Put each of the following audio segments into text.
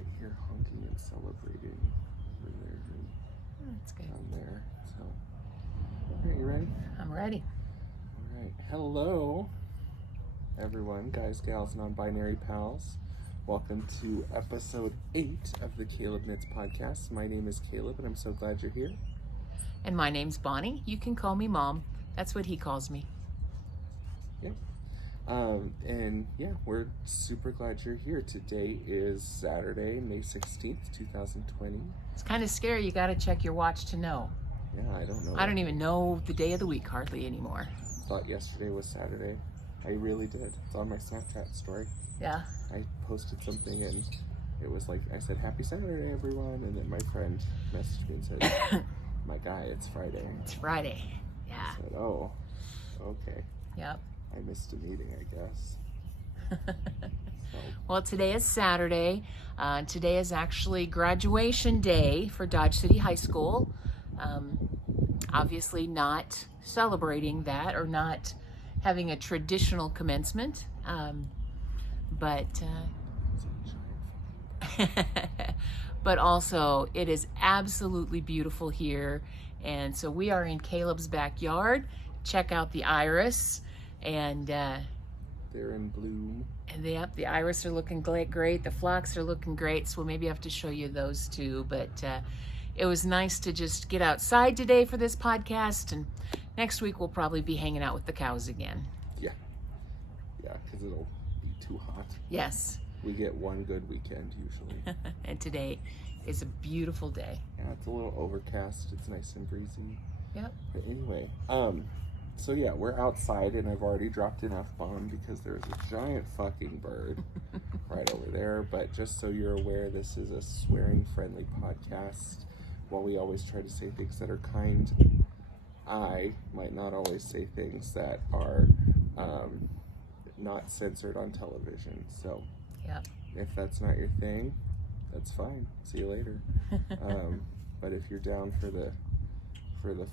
right here honking and celebrating over there and That's good. down there. So, all right, you ready? I'm ready. All right. Hello, everyone, guys, gals, non-binary pals. Welcome to episode 8 of the Caleb Knits podcast. My name is Caleb, and I'm so glad you're here. And my name's Bonnie. You can call me Mom. That's what he calls me. Yeah. And yeah, we're super glad you're here. Today is Saturday, May 16th, 2020. It's kind of scary. You got to check your watch to know. Yeah, I don't know. I don't even know the day of the week hardly anymore. Thought yesterday was Saturday. I really did. It's on my Snapchat story. Yeah. I posted something and it was like, I said, Happy Saturday, everyone. And then my friend messaged me and said, my guy, it's Friday. It's Friday. Yeah. I said, oh, okay. Yep. I missed a meeting, I guess. So. Well, today is Saturday. Today is actually graduation day for Dodge City High School. Obviously not celebrating that or not having a traditional commencement. But also it is absolutely beautiful here. And so we are in Caleb's backyard. Check out the iris. And they're in bloom. And the iris are looking great. The phlox are looking great. So we'll maybe have to show you those too. But it was nice to just get outside today for this podcast. And next week we'll probably be hanging out with the cows again. Yeah. Yeah, because it'll be too hot. Yes. We get one good weekend usually. And today is a beautiful day. Yeah, it's a little overcast. It's nice and breezy. Yep. But anyway, so yeah, we're outside and I've already dropped an F-bomb because there's a giant fucking bird right over there. But just so you're aware, this is a swearing-friendly podcast. While we always try to say things that are kind, I might not always say things that are not censored on television. So yep. If that's not your thing, that's fine. See you later. But if you're down for the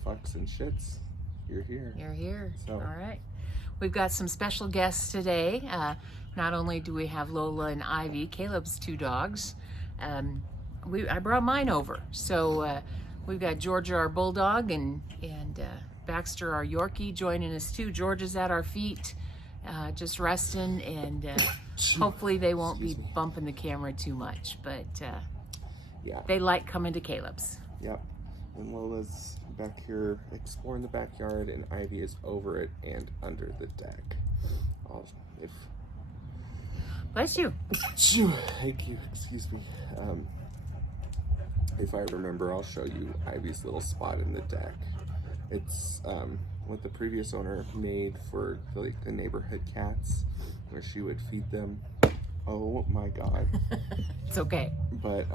fucks and shits, you're here. You're here. So. All right. We've got some special guests today. Not only do we have Lola and Ivy, Caleb's two dogs, I brought mine over. So we've got Georgia, our bulldog, and Baxter, our Yorkie, joining us too. George is at our feet, just resting, and hopefully they won't be bumping the camera too much. But yeah, they like coming to Caleb's. Yep. And Lola's back here exploring the backyard, and Ivy is over it and under the deck. Bless you. Thank you. Excuse me. If I remember, I'll show you Ivy's little spot in the deck. It's what the previous owner made for the neighborhood cats, where she would feed them. Oh my God. It's okay. But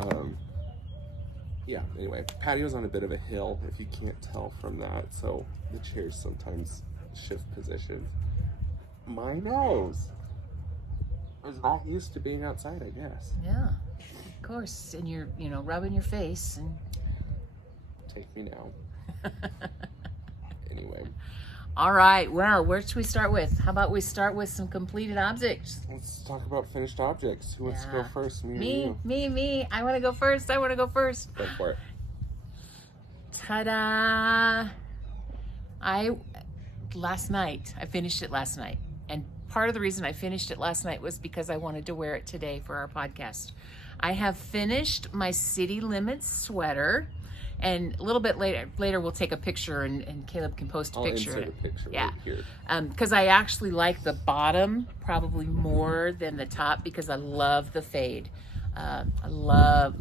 yeah, anyway, patio's on a bit of a hill, if you can't tell from that, so the chairs sometimes shift position. My nose is not used to being outside, I guess. Yeah, of course. And you're, rubbing your face and... Take me now. Anyway. All right, well, where should we start with? How about we start with some completed objects? Let's talk about finished objects. Who wants to go first? Me or you? Me. I want to go first. Go for it. Ta-da! I finished it last night. And part of the reason I finished it last night was because I wanted to wear it today for our podcast. I have finished my City Limits sweater. And a little bit later we'll take a picture and Caleb can post a picture. I'll insert a picture yeah. right here. Because I actually like the bottom probably more than the top because I love the fade. I love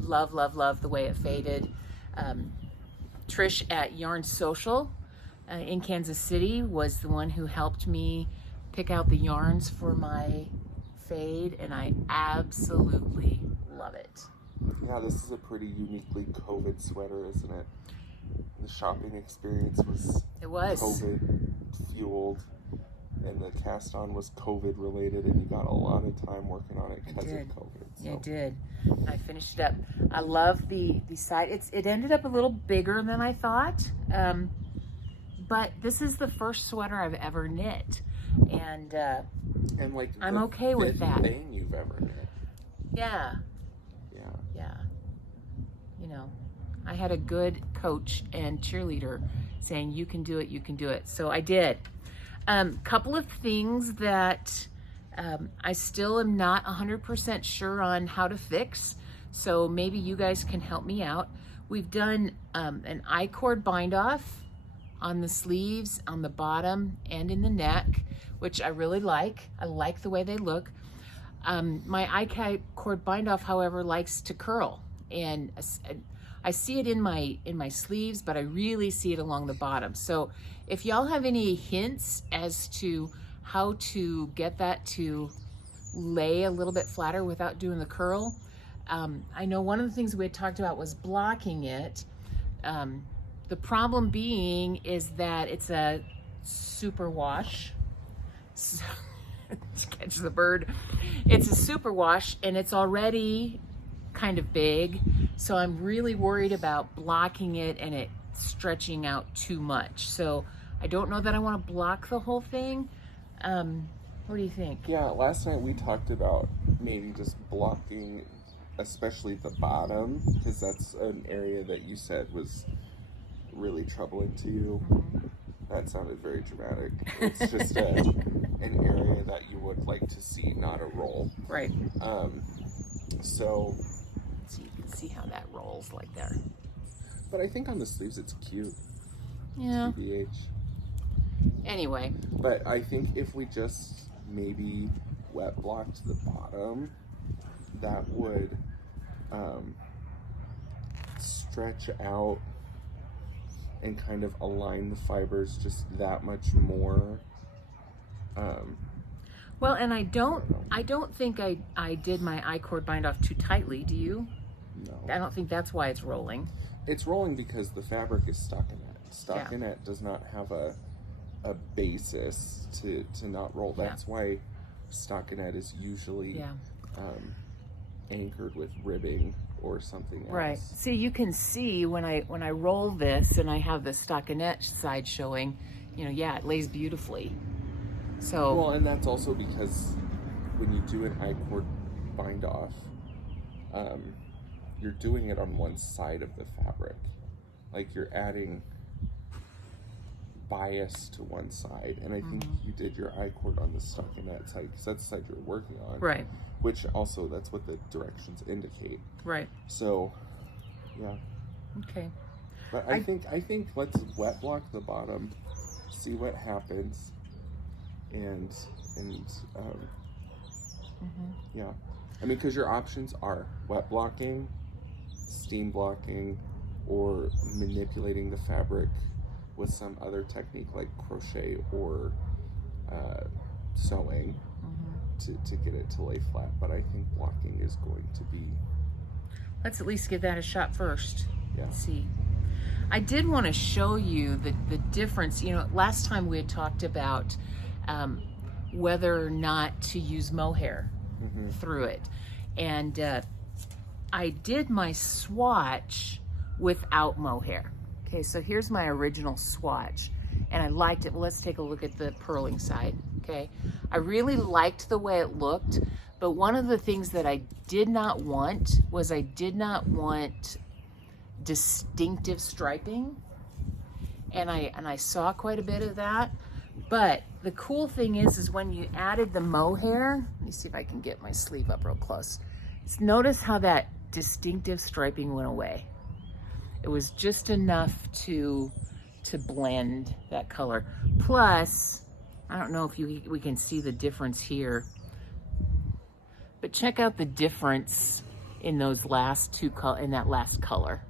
the way it faded. Trish at Yarn Social in Kansas City was the one who helped me pick out the yarns for my fade, and I absolutely love it. Yeah, this is a pretty uniquely COVID sweater, isn't it? The shopping experience was COVID fueled, and the cast on was COVID related, and you got a lot of time working on it because of COVID. So. Yeah, I did. I finished it up. I love the side. It ended up a little bigger than I thought, but this is the first sweater I've ever knit, and like I'm okay with that. Thing you've ever knit. Yeah. Yeah. know. I had a good coach and cheerleader saying, you can do it, you can do it. So I did. Couple of things that I still am not 100% sure on how to fix. So maybe you guys can help me out. We've done an Icord Bind Off on the sleeves, on the bottom, and in the neck, which I really like. I like the way they look. My Icord Bind Off, however, likes to curl, and I see it in my sleeves, but I really see it along the bottom. So if y'all have any hints as to how to get that to lay a little bit flatter without doing the curl, I know one of the things we had talked about was blocking it. The problem being is that it's a super wash. So, to catch the bird. It's a super wash and it's already kind of big. So I'm really worried about blocking it and it stretching out too much. So I don't know that I want to block the whole thing. What do you think? Yeah, last night we talked about maybe just blocking, especially the bottom, because that's an area that you said was really troubling to you. That sounded very dramatic. It's just an area that you would like to see, not a roll. Right. So you can see how that rolls like there. But I think on the sleeves it's cute. Yeah. TBH. Anyway. But I think if we just maybe wet blocked the bottom, that would stretch out and kind of align the fibers just that much more. Well, and I don't think I did my Icord Bind Off too tightly. Do you? No. I don't think that's why it's rolling. It's rolling because the fabric is stockinette. Stockinette does not have a basis to not roll. That's why stockinette is usually anchored with ribbing or something else. Right. See, you can see when I roll this and I have the stockinette side showing, it lays beautifully. So well, and that's also because when you do an Icord Bind Off, you're doing it on one side of the fabric. Like you're adding bias to one side, and I think you did your I-cord on the stockinette side because that's the side you're working on, right? Which also that's what the directions indicate, right? So, yeah. Okay. But I think let's wet block the bottom, see what happens, and yeah. I mean, because your options are wet blocking, steam blocking, or manipulating the fabric with some other technique like crochet or sewing to get it to lay flat. But I think blocking is going to be... Let's at least give that a shot first. Yeah. Let's see. I did want to show you the difference. Last time we had talked about whether or not to use mohair through it. And I did my swatch without mohair. Okay, so here's my original swatch, and I liked it. Well, let's take a look at the purling side, okay? I really liked the way it looked, but one of the things that I did not want was I did not want distinctive striping, and I saw quite a bit of that. But the cool thing is when you added the mohair, let me see if I can get my sleeve up real close. Notice how that distinctive striping went away. It was just enough to blend that color. Plus, I don't know if we can see the difference here, but check out the difference in those last two in that last color.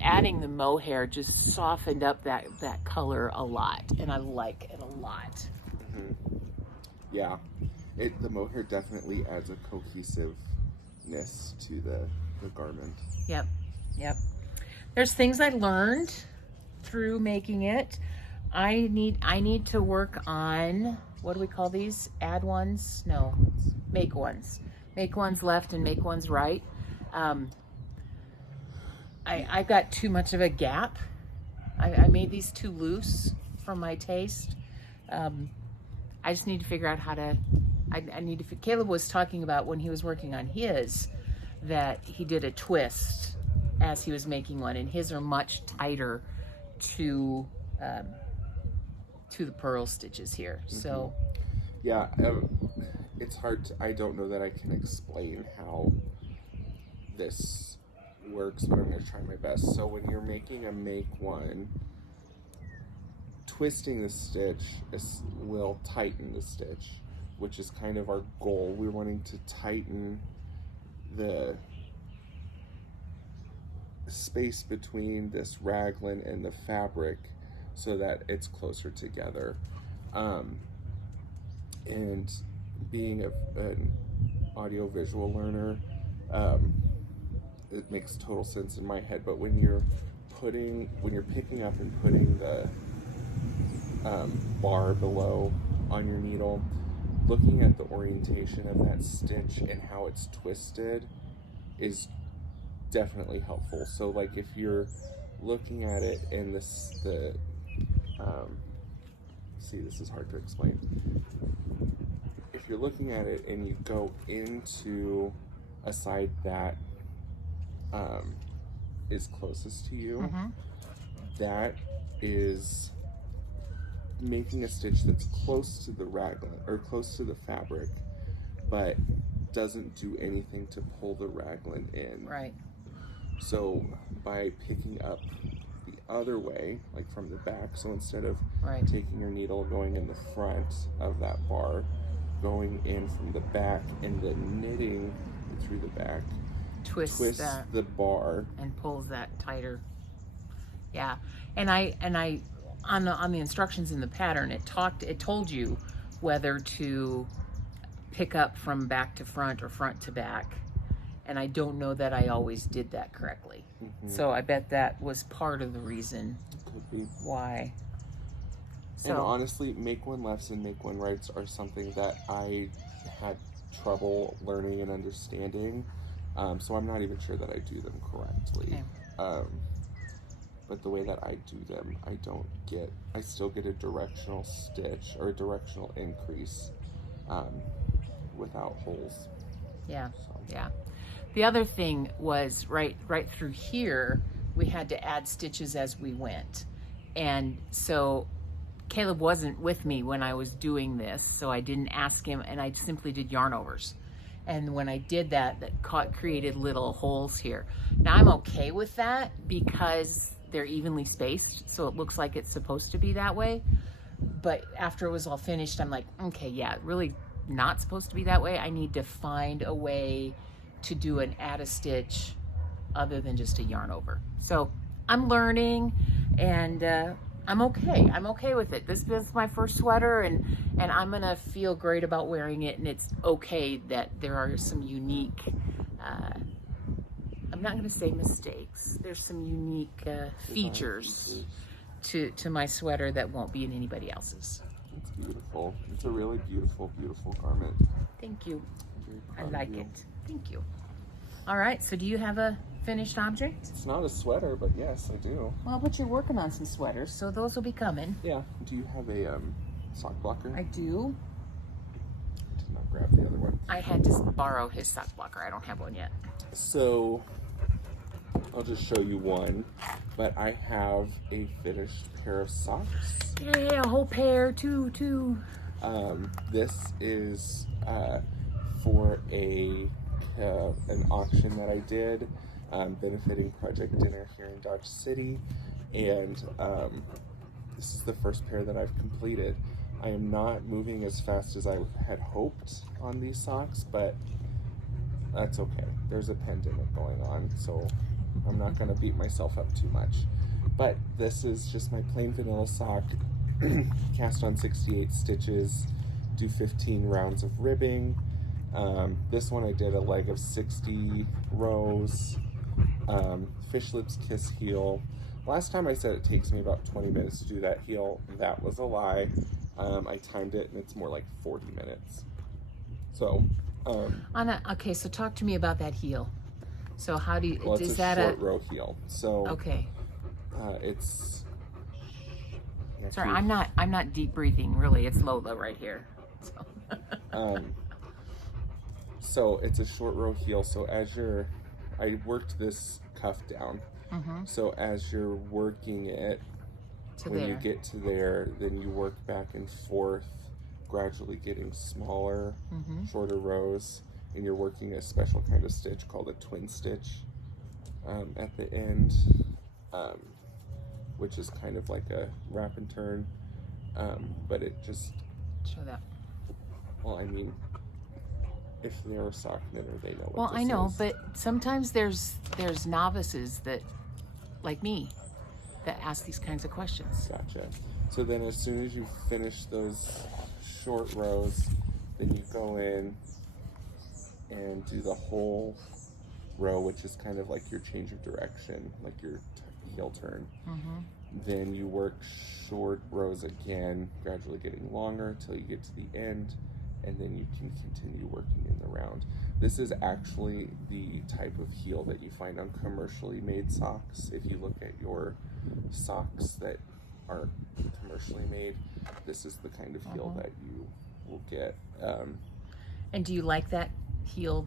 Adding the mohair just softened up that color a lot, and I like it a lot. Yeah, the mohair definitely adds a cohesiveness to the garment. Yep. There's things I learned through making it. I need to work on, what do we call these? Add ones? No, make ones. Make ones left and make ones right. I got too much of a gap. I made these too loose for my taste. I just need to figure out how to, Caleb was talking about when he was working on his, that he did a twist as he was making one, and his are much tighter to the purl stitches here. So yeah, it's hard to, I don't know that I can explain how this works, but I'm going to try my best. So when you're making a make one, twisting the stitch will tighten the stitch, which is kind of our goal. We're wanting to tighten the space between this raglan and the fabric so that it's closer together. And being an audio-visual learner, it makes total sense in my head, but when you're picking up and putting the bar below on your needle, looking at the orientation of that stitch and how it's twisted is definitely helpful. So like if you're looking at it and this is hard to explain. If you're looking at it and you go into a side that is closest to you, that is making a stitch that's close to the raglan or close to the fabric, but doesn't do anything to pull the raglan in. right. So by picking up the other way, like from the back, so instead of taking your needle going in the front of that bar, going in from the back and then knitting through the back, twist the bar and pulls that tighter. Yeah, and I on the instructions in the pattern, it told you whether to pick up from back to front or front to back, and I don't know that I always did that correctly. So I bet that was part of the reason why. So, and honestly, make one lefts and make one rights are something that I had trouble learning and understanding. So I'm not even sure that I do them correctly. Okay. But the way that I do them, I still get a directional stitch or a directional increase without holes. Yeah, yeah. The other thing was right through here, we had to add stitches as we went. And so Caleb wasn't with me when I was doing this, so I didn't ask him, and I simply did yarn overs. And when I did that created little holes here. Now I'm okay with that because they're evenly spaced, so it looks like it's supposed to be that way. But after it was all finished, I'm like, okay, yeah, really not supposed to be that way. I need to find a way to do an add a stitch other than just a yarn over. So I'm learning, and I'm okay with it. This is my first sweater, and I'm gonna feel great about wearing it, and it's okay that there are some unique, I'm not gonna say mistakes, there's some unique features to my sweater that won't be in anybody else's. It's beautiful. It's a really beautiful, beautiful garment. Thank you. I like it. Thank you. All right, so do you have a finished object? It's not a sweater, but yes, I do. Well, but you're working on some sweaters, so those will be coming. Yeah. Do you have a sock blocker? I do. I did not grab the other one. I had to borrow his sock blocker. I don't have one yet. So I'll just show you one, but I have a finished pair of socks. Yay, a whole pair, two. This is for an auction that I did, benefiting Project Dinner here in Dodge City, and this is the first pair that I've completed. I am not moving as fast as I had hoped on these socks, but that's okay. There's a pandemic going on, so I'm not going to beat myself up too much. But this is just my plain vanilla sock, cast on 68 stitches, do 15 rounds of ribbing. This one I did a leg of 60 rows, fish lips kiss heel. Last time I said it takes me about 20 minutes to do that heel. That was a lie. I timed it and it's more like 40 minutes. So, okay, so talk to me about that heel. So how do you, it's a short row heel. So, okay. It's, sorry, I'm not deep breathing, really. It's Lola right here. So. So it's a short row heel. So I worked this cuff down. Mm-hmm. So as you're working it, when you get to there, then you work back and forth, gradually getting smaller, shorter rows, and you're working a special kind of stitch called a twin stitch at the end, which is kind of like a wrap and turn, but it just... Show that. Well, I mean, if they're a sock knitter, they know what Well, this I know, is. but sometimes there's novices that, like me, that ask these kinds of questions. Gotcha. So then as soon as you finish those short rows, then you go in and do the whole row, which is kind of like your change of direction, like your heel turn. Then you work short rows again, gradually getting longer until you get to the end, and then you can continue working in the round. This is actually the type of heel that you find on commercially made socks. If you look at your socks that are commercially made, this is the kind of heel that you will get. And do you like that heel?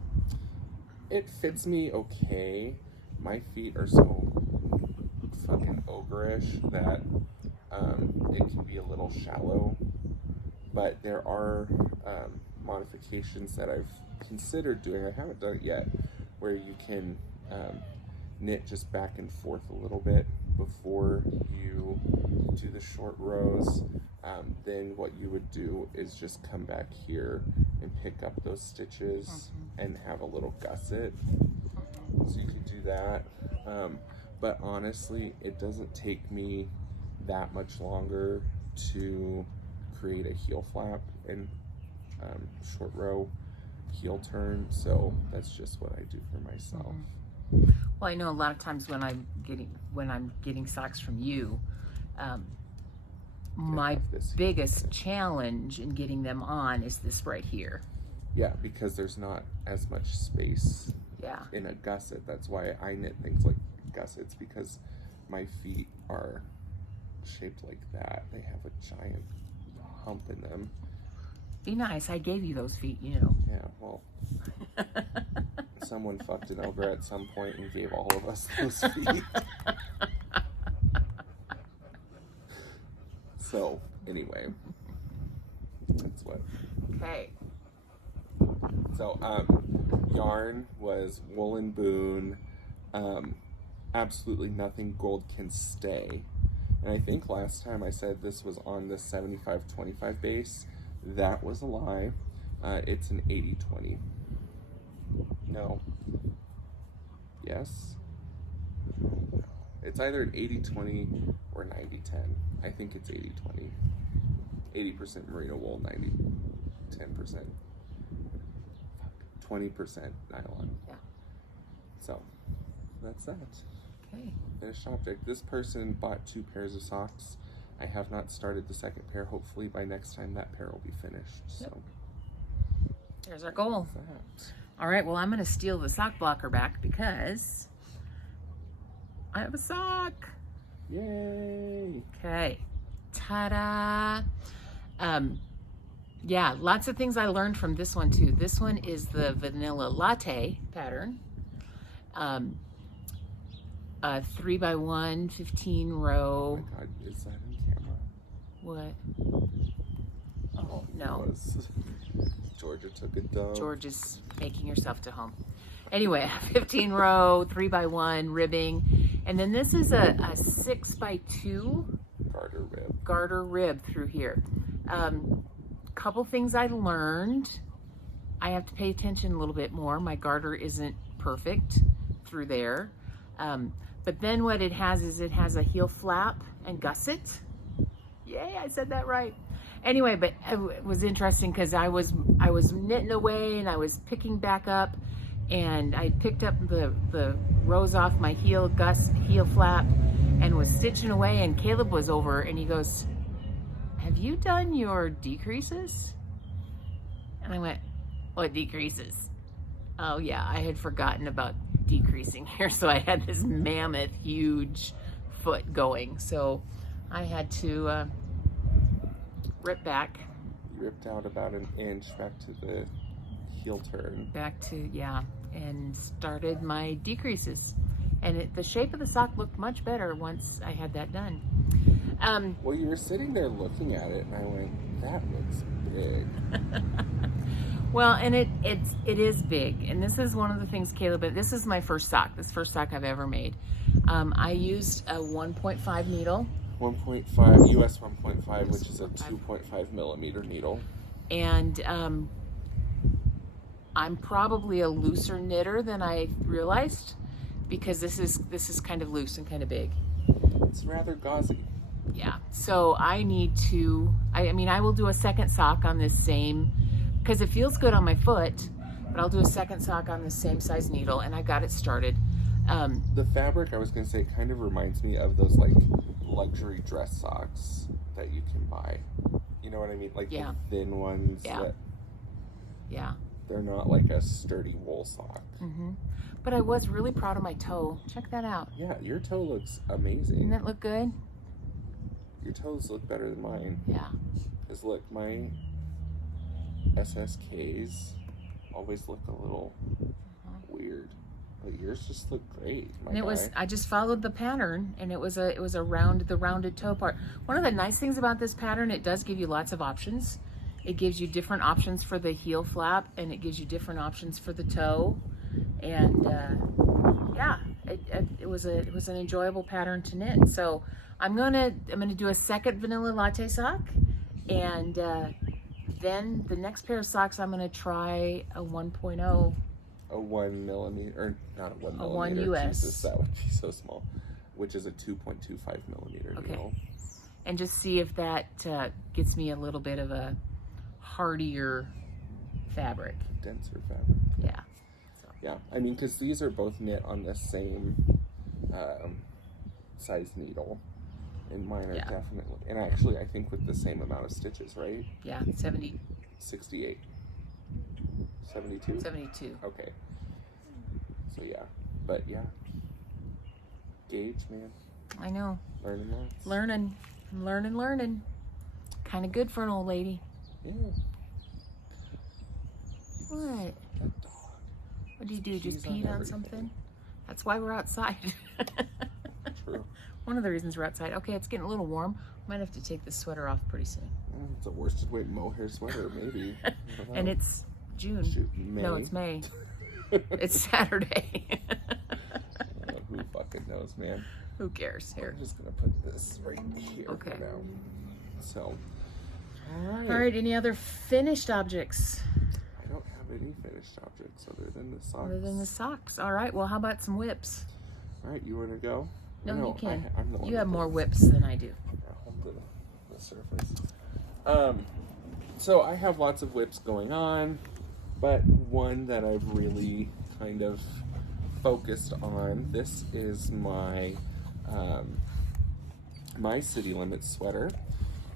It fits me okay. My feet are so fucking ogreish that it can be a little shallow, but there are modifications that I've considered doing. I haven't done it yet, where you can knit just back and forth a little bit before you do the short rows. Then what you would do is just come back here and pick up those stitches and have a little gusset. So you could do that. But honestly, it doesn't take me that much longer to create a heel flap and short row heel turn. So that's just what I do for myself. Well, I know a lot of times when I'm getting socks from you, my biggest challenge in getting them on is this right here. Yeah, because there's not as much space in a gusset. That's why I knit things like gussets, because my feet are shaped like that. They have a giant hump in them. Be nice. I gave you those feet, you know. Yeah, well, someone fucked an ogre at some point and gave all of us those feet. So, anyway, that's what. Okay. So, yarn was Woolen Boon. Absolutely nothing gold can stay. And I think last time I said this was on the 75-25 base. That was a lie. It's an 80-20. No. Yes? No. It's either an 80-20 or 90-10. I think it's 80-20. 80% merino wool, 10%. 20% nylon. Yeah. So, that's that. Okay. Finished object. This person bought 2 pairs of socks. I have not started the second pair. Hopefully by next time that pair will be finished. Yep. So There's our goal. that. All right, well, I'm going to steal the sock blocker back because I have a sock. Yay! Okay. Ta-da! Yeah, lots of things I learned from this one too. This one is the vanilla latte pattern. 3x1, 15 row. Oh my God, is that in camera? What? Oh, no. Georgia took a dump. George is making herself to home. Anyway, 15 row, 3x1 ribbing. And then this is a 6x2 garter rib through here. Couple things I learned. I have to pay attention a little bit more. My garter isn't perfect through there. But then what it has is it has a heel flap and gusset. Yay, I said that right. Anyway, but it was interesting because I was knitting away and I was picking back up, and I picked up the rows off my heel flap and was stitching away, and Caleb was over and he goes, "Have you done your decreases?" And I went, "What decreases?" Oh yeah, I had forgotten about decreasing here, so I had this mammoth huge foot going, so I had to rip back. You ripped out about an inch back to the heel turn. Back to, yeah, and started my decreases. And the shape of the sock looked much better once I had that done. Well, you were sitting there looking at it, and I went, that looks big. Well, and it is big. And this is one of the things, Caleb, but this is my first sock. This first sock I've ever made. I used a 1.5 needle. 1.5, US 1.5, which is a 2.5 millimeter needle. And I'm probably a looser knitter than I realized, because this is kind of loose and kind of big. It's rather gauzy. Yeah, so I need to, I mean, I will do a second sock on this same, because it feels good on my foot, but I'll do a second sock on the same size needle, and I got it started. The fabric, I was going to say, kind of reminds me of those, like, luxury dress socks that you can buy. You know what I mean? Like, yeah. the thin ones. Yeah. That Yeah. they're not like a sturdy wool sock. Mm-hmm. But I was really proud of my toe. Check that out. Yeah, your toe looks amazing. Doesn't that look good? Your toes look better than mine. Yeah. Because look, my SSKs always look a little weird, but yours just look great. And it was, I just followed the pattern, and it was a rounded toe part. One of the nice things about this pattern, it does give you lots of options. It gives you different options for the heel flap, and it gives you different options for the toe. And yeah, it was an enjoyable pattern to knit. So I'm gonna do a second vanilla latte sock, and then the next pair of socks I'm gonna try a 1.0. A 1 millimeter, or not a 1 A millimeter. 1 US. Jesus, that would be so small. Which is a 2.25 millimeter needle. And just see if that gets me a little bit of a hardier fabric. Denser fabric. Yeah. So. Yeah, I mean, because these are both knit on the same size needle. And mine are definitely, and actually I think with the same amount of stitches, right? Yeah, 70. 68. 72? 72. Okay. So yeah, but yeah. Gauge, man. I know. Learning lots. Learning. Kind of good for an old lady. Yeah. What? That dog. What do you do? Just Pees on peed on everything. something? That's why we're outside. True. One of the reasons we're outside. Okay, it's getting a little warm. Might have to take this sweater off pretty soon. It's a worsted weight mohair sweater, maybe. I don't know. And it's June. May? No, it's May. It's Saturday. Who fucking knows, man? Who cares? Here. I'm just gonna put this right here Okay. for now. So, all right. All right, any other finished objects? I don't have any finished objects other than the socks. Other than the socks. All right, well, how about some whips? All right, you want to go? No, you can. I'm the one You have that more goes. whips than I do. Hold the surface. So I have lots of whips going on, but one that I've really kind of focused on. This is my my City Limits sweater,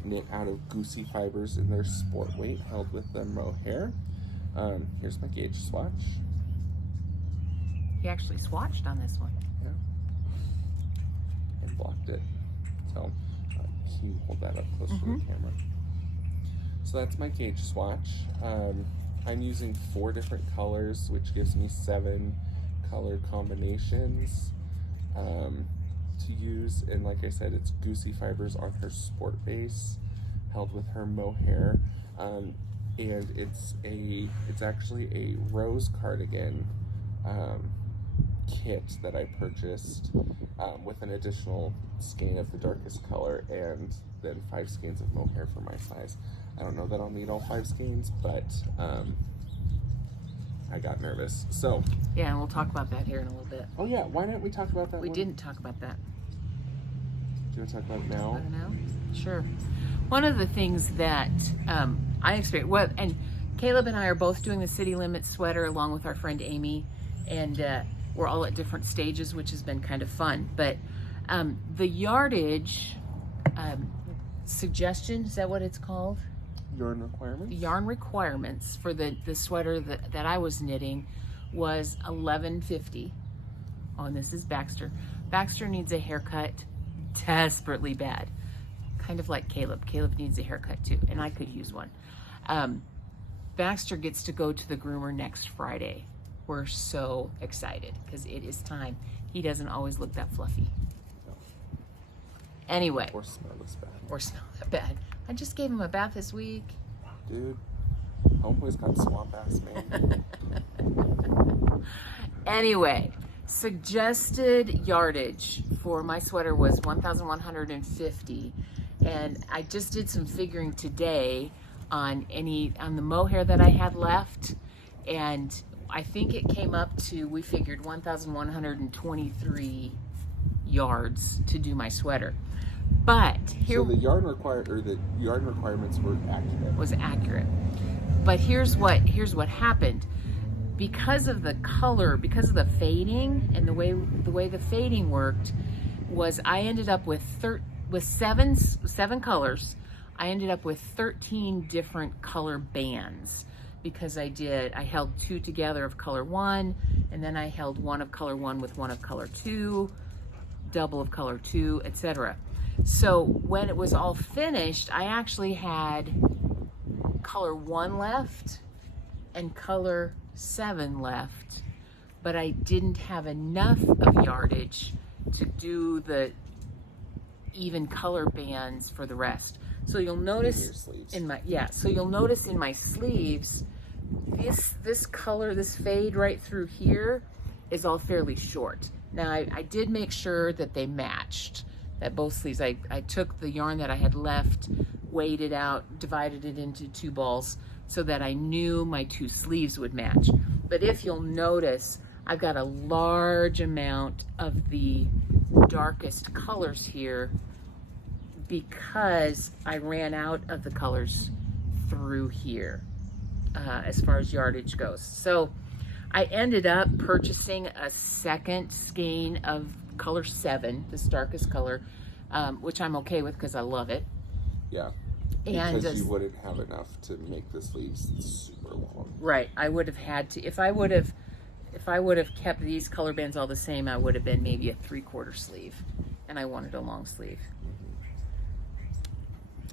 knit out of goosey fibers in their sport weight, held with the mohair. Here's my gauge swatch. He actually swatched on this one. Yeah. And blocked it. So can you hold that up close to the camera? So that's my gauge swatch. I'm using 4 different colors, which gives me 7 color combinations to use. And like I said, it's goosey fibers on her sport base, held with her mohair. And it's actually a rose cardigan kit that I purchased with an additional skein of the darkest color and then 5 skeins of mohair for my size. I don't know that I'll need all 5 skeins, but I got nervous. So Yeah, and we'll talk about that here in a little bit. oh yeah, why don't we talk about that? We one? didn't talk about that. Do you want to talk about it I now? don't know. Sure. One of the things that I experienced, well, and Caleb and I are both doing the City Limits sweater along with our friend Amy, and we're all at different stages, which has been kind of fun. But the yardage suggestion, is that what it's called? Yarn requirements? The yarn requirements for the sweater that I was knitting was $11.50. Oh, and this is Baxter. Baxter needs a haircut desperately bad. Kind of like Caleb. Caleb needs a haircut too, and I could use one. Baxter gets to go to the groomer next Friday. We're so excited because it is time. He doesn't always look that fluffy. No. Anyway. Or smell as bad. Or smell that bad. I just gave him a bath this week. Dude, homeboy's got swamp ass, man. Anyway, suggested yardage for my sweater was 1,150, and I just did some figuring today on the mohair that I had left, and I think it came up to, we figured 1,123 yards to do my sweater. But here, so the yarn requirements were accurate. Was accurate. But here's what happened. Because of the color, because of the fading and the way the fading worked, was I ended up with seven colors. I ended up with 13 different color bands because I held 2 together of color 1, and then I held 1 of color 1 with 1 of color 2, double of color 2, etc. So when it was all finished, I actually had color 1 left and color 7 left, but I didn't have enough of yardage to do the even color bands for the rest. So you'll notice in my sleeves, this color, this fade right through here is all fairly short. Now I did make sure that they matched, that both sleeves, I took the yarn that I had left, weighed it out, divided it into 2 balls so that I knew my 2 sleeves would match. But if you'll notice, I've got a large amount of the darkest colors here because I ran out of the colors through here as far as yardage goes. So I ended up purchasing a second skein of color 7, this darkest color, which I'm okay with because I love it. Yeah, and because you wouldn't have enough to make the sleeves super long. Right, I would have had to, if I would have kept these color bands all the same, I would have been maybe a 3/4 sleeve, and I wanted a long sleeve.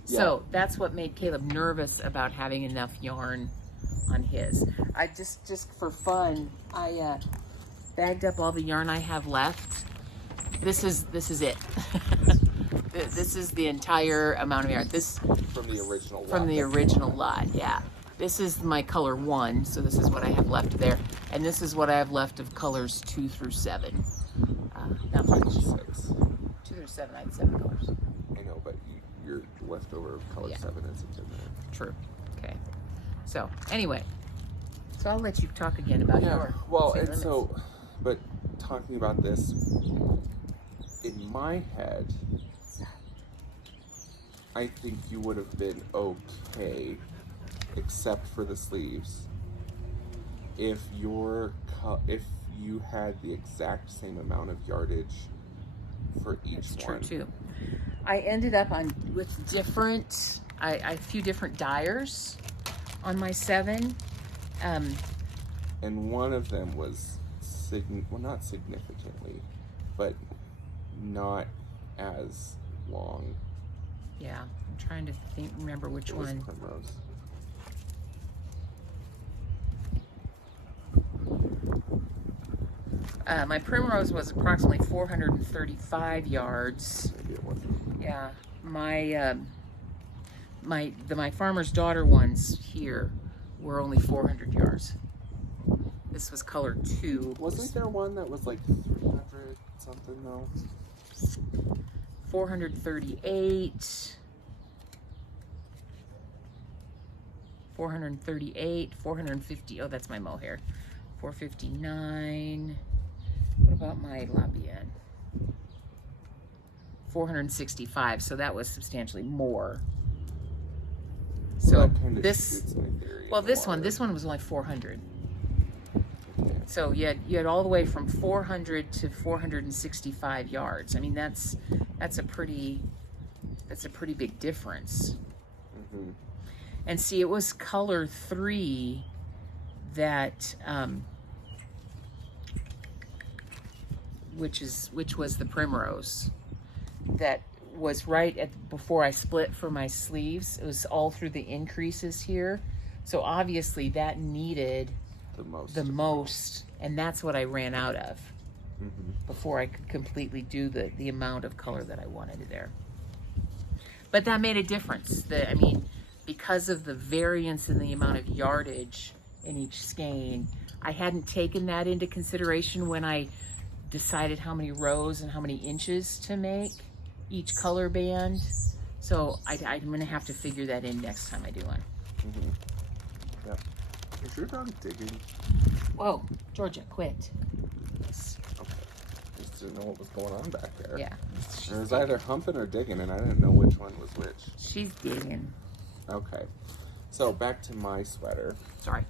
Yeah. So that's what made Caleb nervous about having enough yarn on his. I just for fun, I bagged up all the yarn I have left. This is it. This is the entire amount of yarn. This from the original lot. From the original lot, yeah. This is my color 1, so this is what I have left there, and this is what I have left of colors 2 through 7. Not much. 6. 2 through 7, I had 7 colors. I know, but your leftover of color 7 isn't in there. True. Okay. So anyway, so I'll let you talk again about your limits. But talking about this, in my head, I think you would have been okay, except for the sleeves, if you had the exact same amount of yardage for each That's one. True too. I ended up with a few different dyers on my 7. And one of them was not significantly, but not as long. Yeah, I'm trying to remember which one. Primrose. My primrose was approximately 435 yards. Maybe it wasn't. Yeah, my farmer's daughter ones here were only 400 yards. This was color 2. Wasn't there one that was like 300 something though? 438, 450. Oh, that's my mohair. 459. What about my Labienne? 465. So that was substantially more. So this one was only 400. So you had all the way from 400 to 465 yards. I mean, that's a pretty big difference. Mm-hmm. And see, it was color 3 that which was the primrose, that was right before I split for my sleeves. It was all through the increases here. So obviously that needed The the most, and that's what I ran out of before I could completely do the amount of color that I wanted there. But that made a difference. I mean, because of the variance in the amount of yardage in each skein, I hadn't taken that into consideration when I decided how many rows and how many inches to make each color band. So I'm gonna have to figure that in next time I do one. Yeah. Is your dog digging? Whoa, Georgia, quit. Yes. Okay. Just didn't know what was going on back there. Yeah. It was either humping or digging, and I didn't know which one was which. She's digging. Okay. So back to my sweater. Sorry.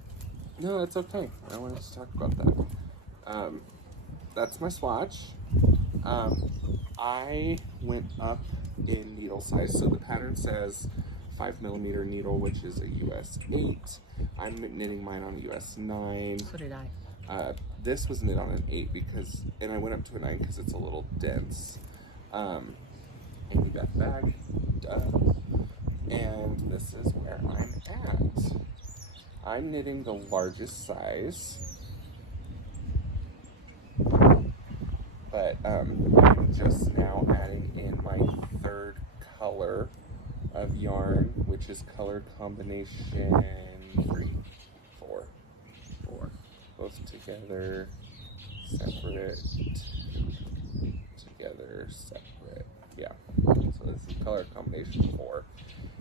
No, that's okay. I wanted to talk about that. That's my swatch. I went up in needle size. So the pattern says 5mm needle, which is a US 8. I'm knitting mine on a US 9. So did I. This was knit on an 8 and I went up to a 9 because it's a little dense. And we got back done. And this is where I'm at. I'm knitting the largest size, but I'm just now adding in my third color of yarn, which is color combination 4. Both together, separate, together, separate. Yeah, so this is color combination 4.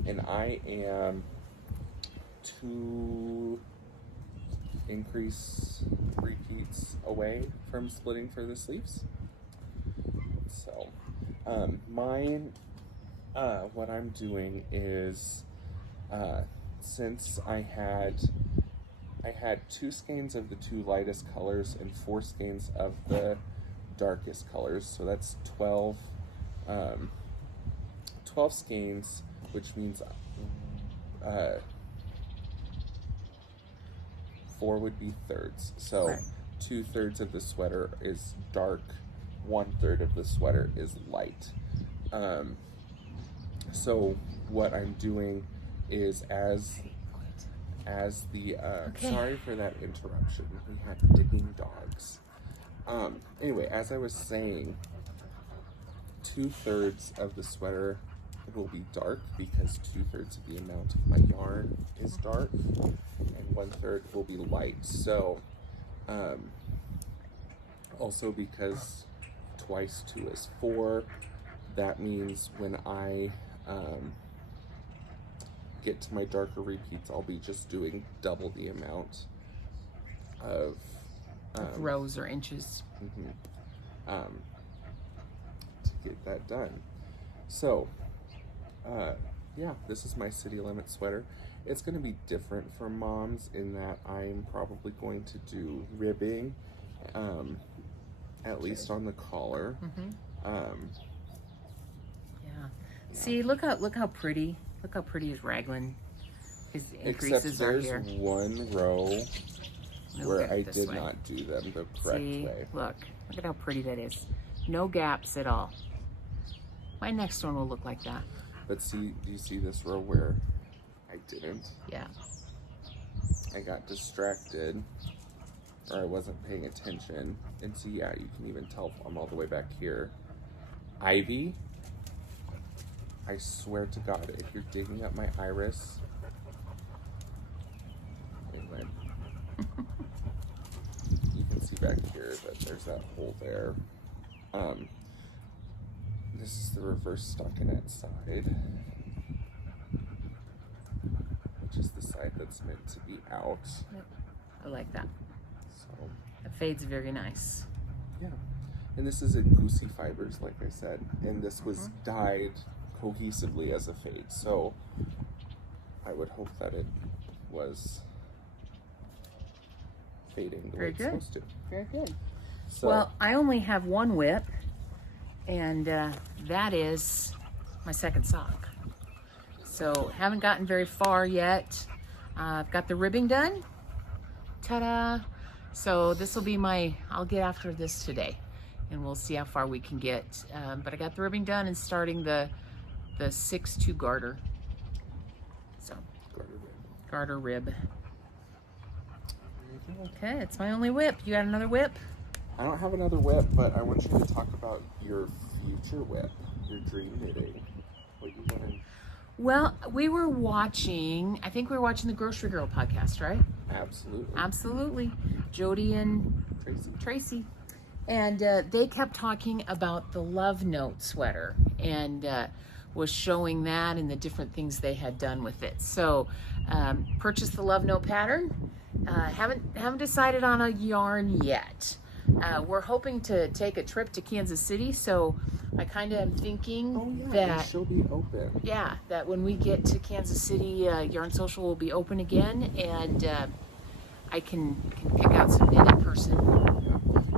And I am 2 increase repeats away from splitting for the sleeves. So mine, what I'm doing is, since I had 2 skeins of the 2 lightest colors and 4 skeins of the darkest colors, so that's 12 skeins, which means 4 would be thirds. So right. 2/3 of the sweater is dark, 1/3 of the sweater is light. So what I'm doing is as the Okay. Sorry for that interruption. We had digging dogs. Anyway, as I was saying, 2/3 of the sweater will be dark because 2/3 of the amount of my yarn is dark, and 1/3 will be light. So, also because twice 2 is 4, that means when I get to my darker repeats, I'll be just doing double the amount of rows or inches. To get that done. So, yeah, this is my City Limit sweater. It's going to be different from Mom's in that I'm probably going to do ribbing, at least on the collar. Yeah. See, look how pretty. Look how pretty his raglan. His increases Except are there's here. one row where Look I this did way. not do them the correct See, way. look at how pretty that is. No gaps at all. My next one will look like that. But see, do you see this row where I didn't? Yeah. I got distracted, or I wasn't paying attention. And see, yeah, you can even tell I'm all the way back here. Ivy, I swear to God, if you're digging up my iris, anyway, you can see back here that there's that hole there. This is the reverse stockinette side, which is the side that's meant to be out. Yep. I like that. So, It fades very nice. yeah. And this is in goosey fibers, like I said, and this was dyed cohesively as a fade. So I would hope that it was fading the way it's supposed to. Very good. So, Well, I only have one whip, and that is my second sock. So haven't gotten very far yet. I've got the ribbing done. Ta-da! So this will be I'll get after this today, and we'll see how far we can get. But I got the ribbing done and starting the 6-2 garter. So garter rib. There you go. Okay, it's my only whip. You got another whip? I don't have another whip, but I want you to talk about your future whip, your dream knitting. What you want to... Well, we were watching, I think we were watching the Grocery Girl podcast, right? Absolutely. Absolutely. Jody and Tracy. And they kept talking about the Love Note sweater and was showing that and the different things they had done with it. So purchased the Love Note pattern. Haven't decided on a yarn yet. We're hoping to take a trip to Kansas City, so I kind of am thinking that she'll be open. Yeah, that when we get to Kansas City, Yarn Social will be open again, and I can pick out some knit in person.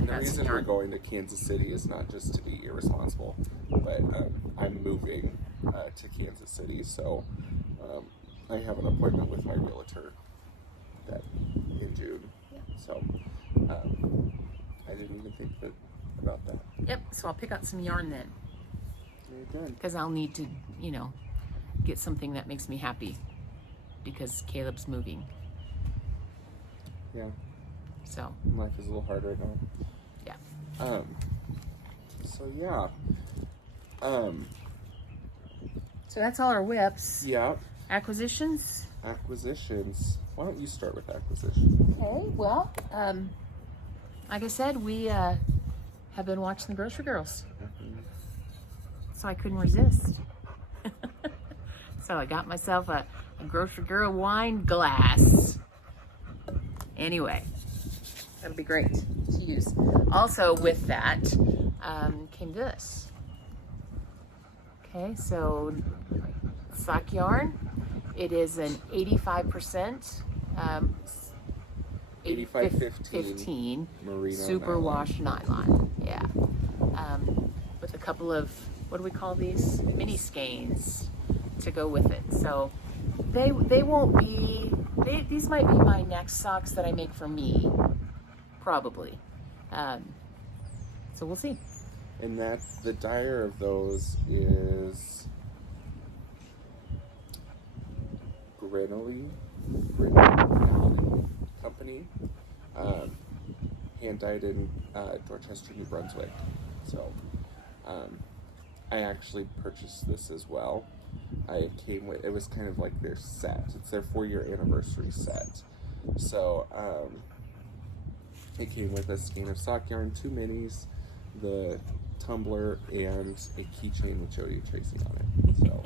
The reason we're going to Kansas City is not just to be irresponsible, but I'm moving to Kansas City, so I have an appointment with my realtor in June. Yeah. So I didn't even think about that. Yep. So I'll pick out some yarn then, Very good. because I'll need to, get something that makes me happy, because Caleb's moving. Yeah. So Life is a little hard right now. yeah. So yeah. So that's all our whips. Yeah. Acquisitions. Acquisitions. Why don't you start with acquisitions? Okay. Well, like I said, we have been watching the Grocery Girls, so I couldn't resist. So I got myself a Grocery Girl wine glass. Anyway, that'll be great to use. Also with that came this. Okay, so sock yarn. It is an 85%, 85-15 merino superwash nylon. Yeah. With a couple of, what do we call these? Mini skeins to go with it. So they won't be, these might be my next socks that I make for me, probably. So we'll see. And the dyer of those is Grinelli Company, hand dyed in Dorchester, New Brunswick. So I actually purchased this as well. It was kind of like their set. It's their 4-year anniversary set. So it came with a skein of sock yarn, 2 minis, the tumbler, and a keychain with Jody and Tracy on it. So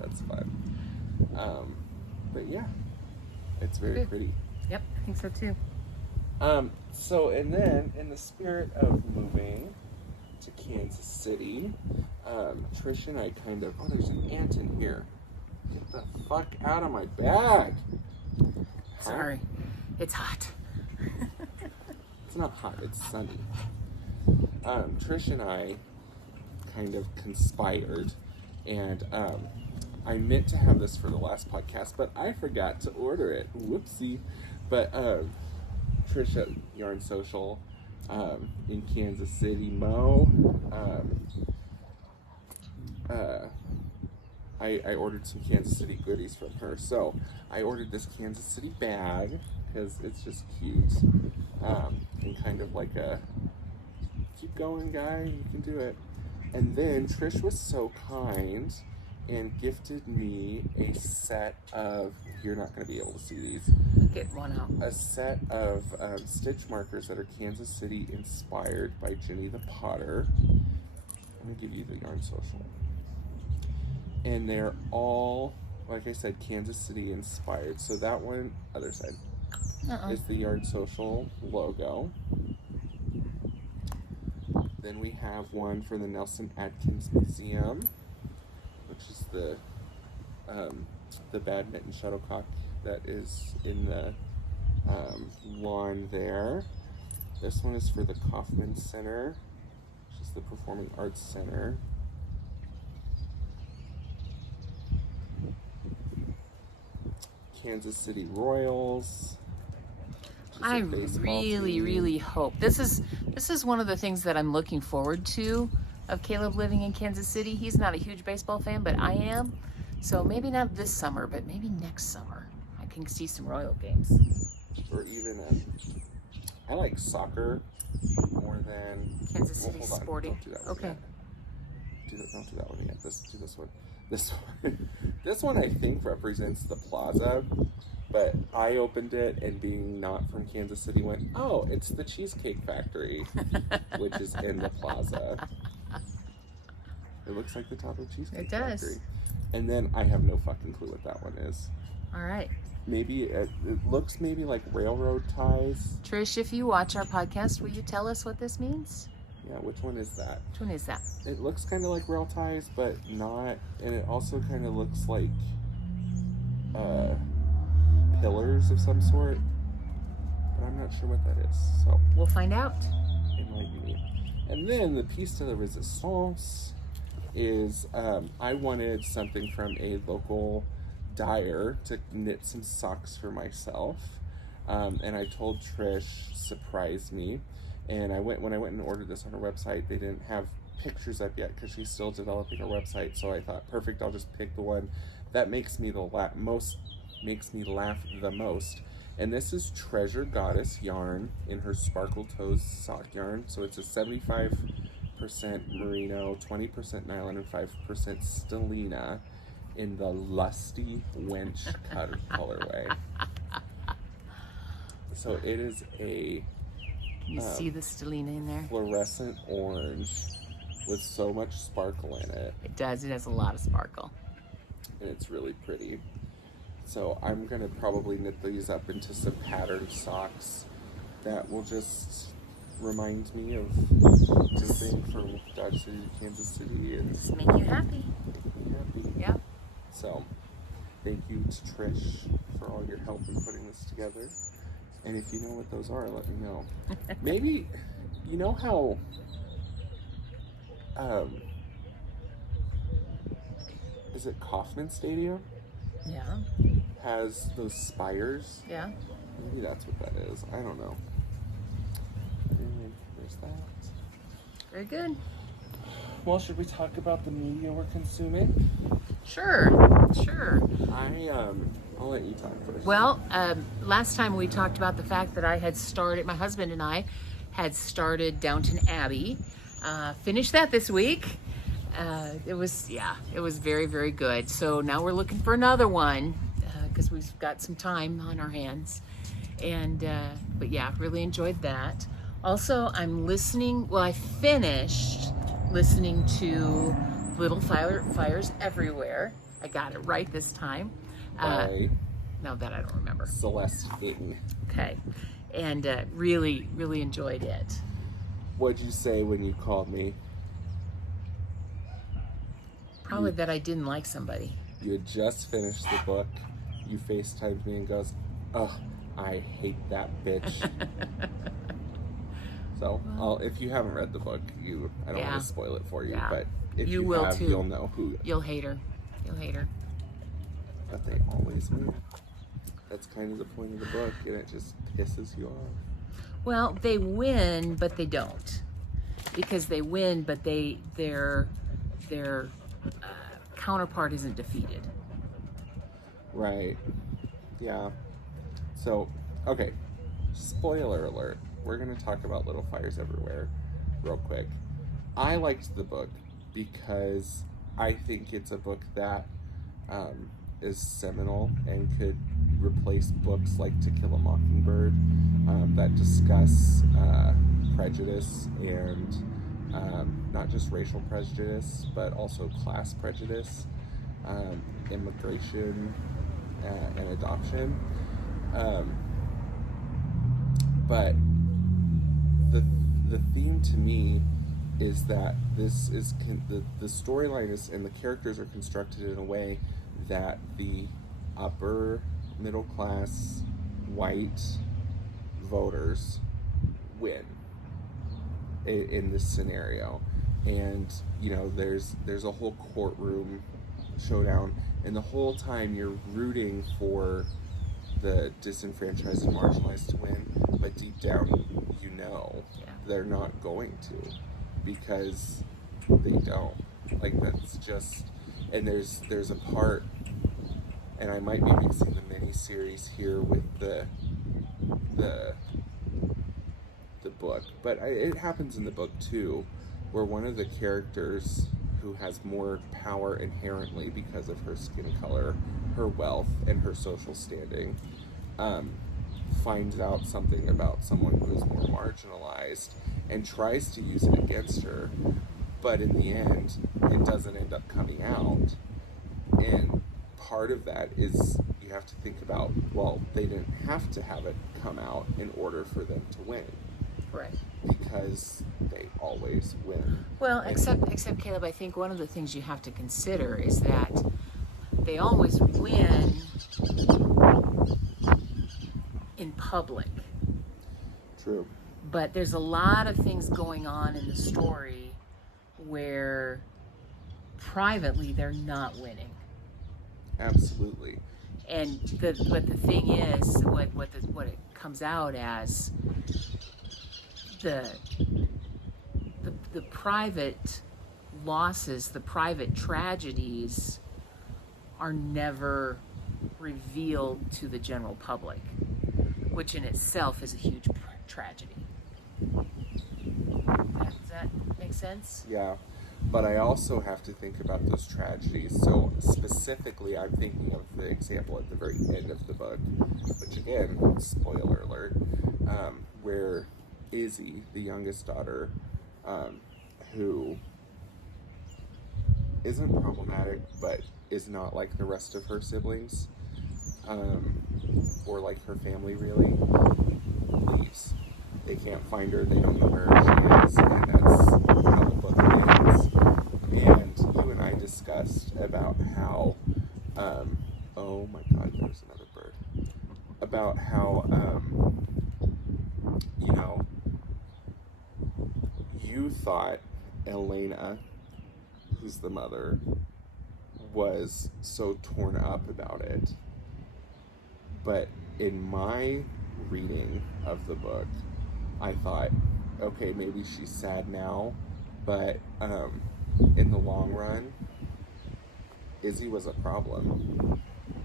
that's fun. But yeah, it's very pretty. Yep, I think so too. So, and then in the spirit of moving to Kansas City, Trish and I there's an ant in here. Get the fuck out of my bag. Sorry, it's hot. It's not hot, it's sunny. Trish and I kind of conspired, and I meant to have this for the last podcast, but I forgot to order it. Whoopsie. But Trish at Yarn Social in Kansas City, I ordered some Kansas City goodies from her. So I ordered this Kansas City bag because it's just cute, and kind of like a keep going, guy, you can do it. And then Trish was so kind and gifted me a set of, you're not going to be able to see these, Get one out. a set of stitch markers that are Kansas City inspired by Jenny the Potter. I'm going to give you the Yarn Social. And they're all, like I said, Kansas City inspired. So that one, other side, is the Yarn Social logo. Then we have one for the Nelson Atkins Museum, which is the badminton shuttlecock that is in the lawn there. This one is for the Kaufman Center, which is the Performing Arts Center. Kansas City Royals. I really hope this is one of the things that I'm looking forward to of Caleb living in Kansas City. He's not a huge baseball fan, but I am. So maybe not this summer, but maybe next summer I can see some Royal games. Or even, I like soccer more than Kansas City hold on. Sporting. Don't do that one Okay. yet. Don't do that one yet. Do this one. This one. This one I think represents the plaza, but I opened it and being not from Kansas City went, oh, it's the Cheesecake Factory, which is in the plaza. It looks like the top of Cheesecake Factory. And then I have no fucking clue what that one is. All right. Maybe it looks maybe like railroad ties. Trish, if you watch our podcast, will you tell us what this means? Yeah, which one is that? Which one is that? It looks kind of like rail ties, but not. And it also kind of looks like pillars of some sort. But I'm not sure what that is. So we'll find out. Enlighten me. And then the piece de la resistance is I wanted something from a local dyer to knit some socks for myself. And I told Trish, surprise me. And when I went and ordered this on her website, they didn't have pictures up yet because she's still developing her website. So I thought, perfect, I'll just pick the one that makes me laugh the most. And this is Treasure Goddess yarn in her Sparkle Toes sock yarn. So it's a 75% merino, 20% nylon, and 5% stellina in the lusty wench colorway. So it is a you see the stellina in there? Fluorescent orange with so much sparkle in it. It does. It has a lot of sparkle. And it's really pretty. So I'm going to probably knit these up into some patterned socks that will just remind me of moving from Dodge City to Kansas City. And just make you happy. Yeah. So thank you to Trish for all your help in putting this together. And if you know what those are, let me know. Maybe, you know how is it Kauffman Stadium? Yeah. Has those spires? Yeah. Maybe that's what that is. I don't know. Anyway, there's that. Very good. Well, should we talk about the media we're consuming? Sure. I'll let you talk first. Well, last time we talked about the fact that my husband and I had started Downton Abbey. Finished that this week. It was very, very good. So now we're looking for another one because we've got some time on our hands. And, but yeah, really enjoyed that. Also, I finished listening to Little Fires Everywhere. I got it right this time. Now that I don't remember. Celeste Ng. Okay. And really, really enjoyed it. What'd you say when you called me? Probably that I didn't like somebody. You had just finished the book. You FaceTimed me and goes, "Ugh, I hate that bitch." So, if you haven't read the book, I don't want to spoil it for you, but if you will have, too. you'll know who. You'll hate her. But they always win. That's kind of the point of the book, and it just pisses you off. Well, they win, but they don't. Because they win, but their counterpart isn't defeated. Right. Yeah. So, okay. Spoiler alert. We're going to talk about Little Fires Everywhere real quick. I liked the book because I think it's a book that is seminal and could replace books like To Kill a Mockingbird that discuss prejudice and not just racial prejudice, but also class prejudice, immigration, and adoption. But the theme to me is that this is the storyline is and the characters are constructed in a way that the upper middle class white voters win in this scenario. And there's a whole courtroom showdown, and the whole time you're rooting for the disenfranchised and marginalized to win, but deep down they're not going to, because they don't. Like, that's just, and there's a part and I might be mixing the mini-series here with the book, but it happens in the book too, where one of the characters who has more power inherently because of her skin color, her wealth, and her social standing, finds out something about someone who is more marginalized and tries to use it against her, but in the end, it doesn't end up coming out. And part of that is you have to think about, well, they didn't have to have it come out in order for them to win. Right. Because they always win. Well, except Caleb, I think one of the things you have to consider is that they always win in public. True. But there's a lot of things going on in the story where privately they're not winning. Absolutely. And but the thing is, what it comes out as, the private losses, the private tragedies are never revealed to the general public, which in itself is a huge tragedy. Does that make sense? Yeah. But I also have to think about those tragedies. So specifically, I'm thinking of the example at the very end of the book, which again, spoiler alert, where Izzy, the youngest daughter, who isn't problematic, but is not like the rest of her siblings, or like her family really, leaves. They can't find her, they don't know where she is, and that's how the book ends. And you and I discussed about how, oh my god, there's another bird. About how, you know, you thought Elena, who's the mother, was so torn up about it. But in my reading of the book, I thought, okay, maybe she's sad now, but in the long run, Izzy was a problem.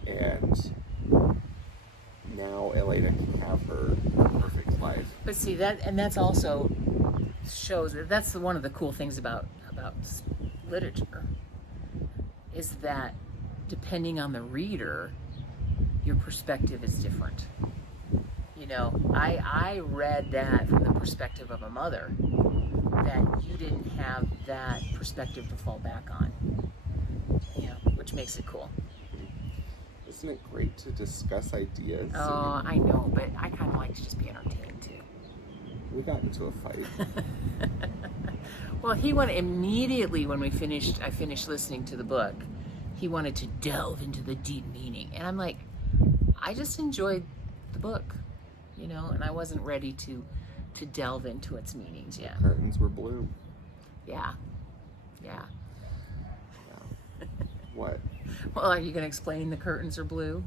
And now Elena can have her perfect life. But see, that's also shows that that's one of the cool things about literature, is that depending on the reader, your perspective is different. You know, I read that from the perspective of a mother, that you didn't have that perspective to fall back on. You know, which makes it cool. Isn't it great to discuss ideas? Oh, I know, but I kind of like to just be entertained too. We got into a fight. Well, he wanted immediately when I finished listening to the book, he wanted to delve into the deep meaning. And I'm like, I just enjoyed the book, you know, and I wasn't ready to delve into its meanings yet. Curtains were blue. Yeah. What? Well, are you going to explain the curtains are blue?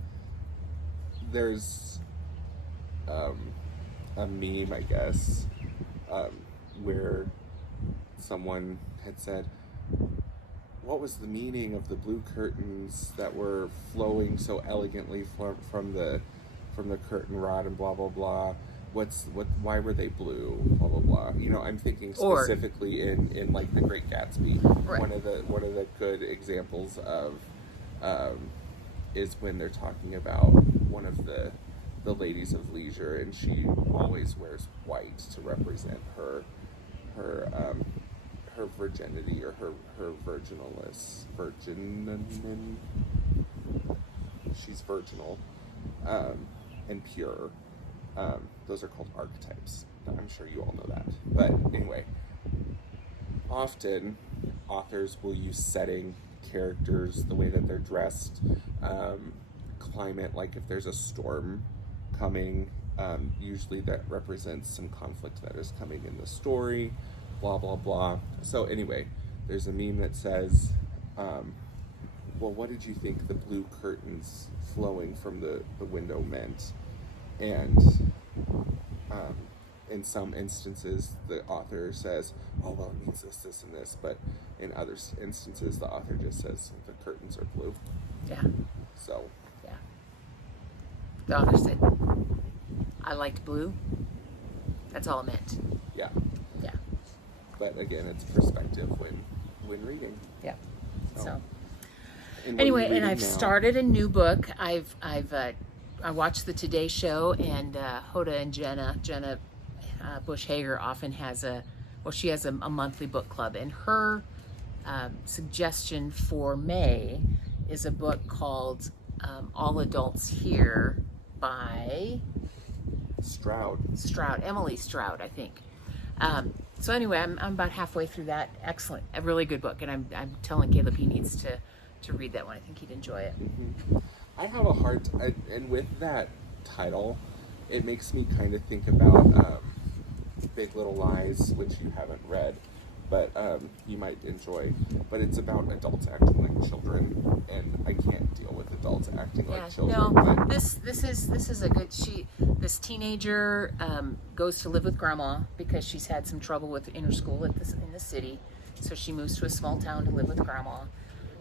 There's a meme, I guess, where someone had said, what was the meaning of the blue curtains that were flowing so elegantly from the curtain rod and blah blah blah? Why were they blue? Blah blah blah. You know, I'm thinking specifically in like The Great Gatsby. Right. One of the good examples of is when they're talking about one of the ladies of leisure, and she always wears white to represent her virginity, or her virginalness. She's virginal and pure. Those are called archetypes. I'm sure you all know that. But anyway, often authors will use setting, characters, the way that they're dressed, climate, like if there's a storm coming, usually that represents some conflict that is coming in the story, blah blah blah. So anyway, there's a meme that says, well, what did you think the blue curtains flowing from the window meant? And in some instances, the author says, oh, well, it means this, this, and this. But in other instances, the author just says, the curtains are blue. Yeah. So, The author said, I liked blue. That's all it meant. Yeah. Yeah. But again, it's perspective when reading. Yeah. So. And Anyway, what are you and I've reading now? started a new book. I watched the Today Show, and Hoda and Jenna Bush Hager often has she has a monthly book club, and her suggestion for May is a book called All Adults Here by Emily Stroud, I think. So anyway, I'm about halfway through that. Excellent, a really good book, and I'm telling Caleb he needs to read that one. I think he'd enjoy it. Mm-hmm. I have a hard and with that title, it makes me kind of think about Big Little Lies, which you haven't read, but you might enjoy. But it's about adults acting like children, and I can't deal with adults acting like children. No, but this is a good. This teenager goes to live with grandma because she's had some trouble with in her school in the city, so she moves to a small town to live with grandma.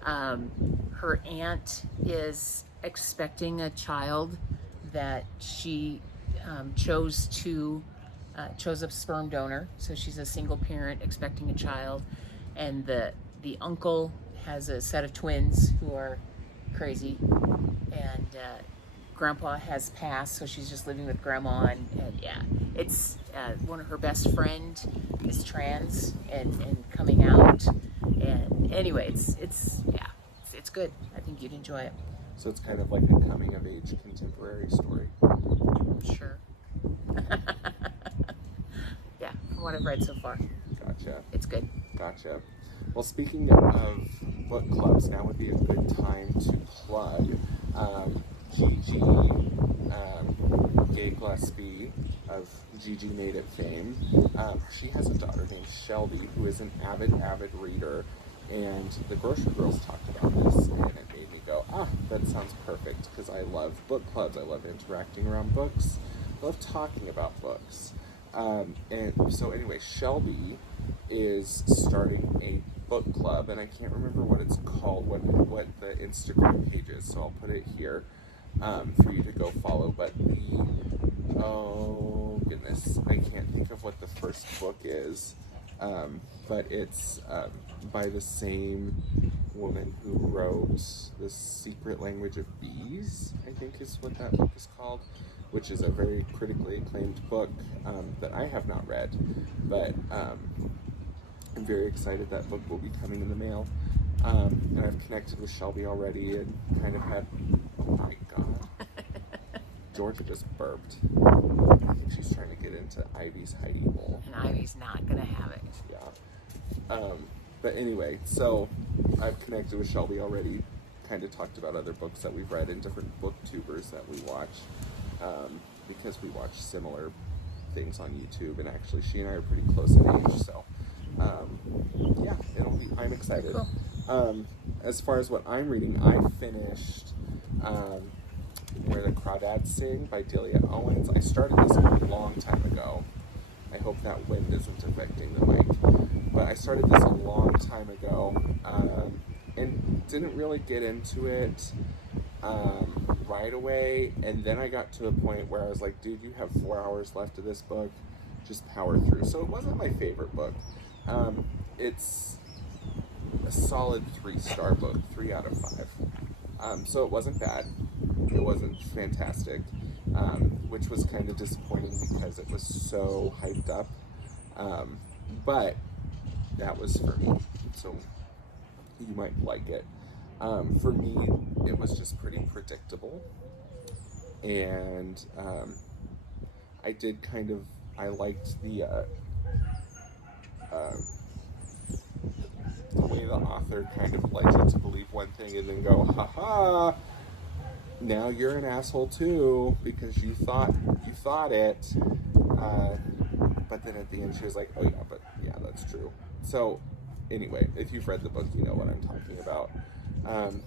Her aunt is expecting a child that she chose a sperm donor, so she's a single parent expecting a child, and the uncle has a set of twins who are crazy, and grandpa has passed, so she's just living with grandma, and yeah, it's one of her best friend is trans and coming out, and anyway, it's good. I think you'd enjoy it. so it's kind of like a coming of age contemporary story. Sure. Yeah, from what I've read so far. Gotcha. It's good. Gotcha. Well, speaking of book clubs, now would be a good time to plug Gigi Gay Gillespie of Gigi Made It fame. She has a daughter named Shelby who is an avid reader, and the Grocery Girls talked about this, and it made me go, that sounds perfect, because I love book clubs. I love interacting around books. I love talking about books. And so anyway, Shelby is starting a book club, and I can't remember what it's called, what the Instagram page is, so I'll put it here for you to go follow. But oh goodness, I can't think of what the first book is, but it's by the same woman who wrote The Secret Language of Bees, I think is what that book is called, which is a very critically acclaimed book that I have not read, but I'm very excited that book will be coming in the mail. And I've connected with Shelby already and kind of had, oh my god, Georgia just burped. I think she's trying to get into Ivy's hidey hole. And Ivy's not going to have it. Yeah. But anyway, so I've connected with Shelby already, kind of talked about other books that we've read and different booktubers that we watch, because we watch similar things on YouTube, and actually she and I are pretty close in age, so yeah, I'm excited. Cool. As far as what I'm reading, I finished Where the Crawdads Sing by Delia Owens. I started this a long time ago. I hope that wind isn't affecting the mic. But I started this a long time ago, and didn't really get into it right away. And then I got to a point where I was like, dude, you have 4 hours left of this book. Just power through. So it wasn't my favorite book. It's a solid 3-star book, 3 out of 5. So it wasn't bad. It wasn't fantastic, which was kind of disappointing because it was so hyped up. But that was for me, so you might like it. For me, it was just pretty predictable, and I liked the way the author kind of led you to believe one thing and then go, haha, now you're an asshole too, because you thought it, but then at the end she was like, oh yeah, that's true. So anyway, if you've read the book, you know what I'm talking about.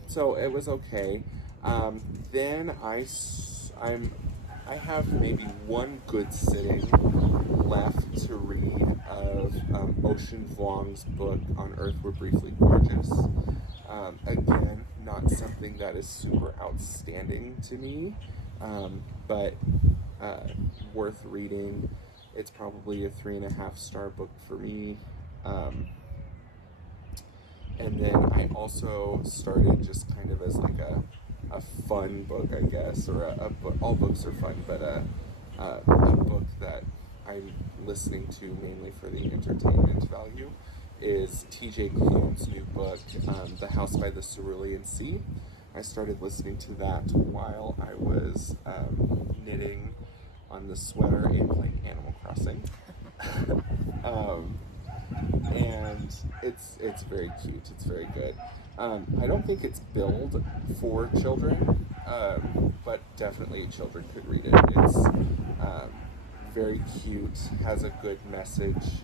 So it was okay. Then I have maybe one good sitting left to read of Ocean Vuong's book On Earth We're Briefly Gorgeous. Again, not something that is super outstanding to me. but worth reading. It's probably a 3.5-star book for me. And then I also started just kind of as like a fun book, I guess, or a book. All books are fun, but a book that I'm listening to mainly for the entertainment value is T.J. Klune's new book, The House by the Cerulean Sea. I started listening to that while I was knitting on the sweater and playing Animal Crossing. And it's very cute. It's very good. I don't think it's billed for children, but definitely children could read it. It's very cute, has a good message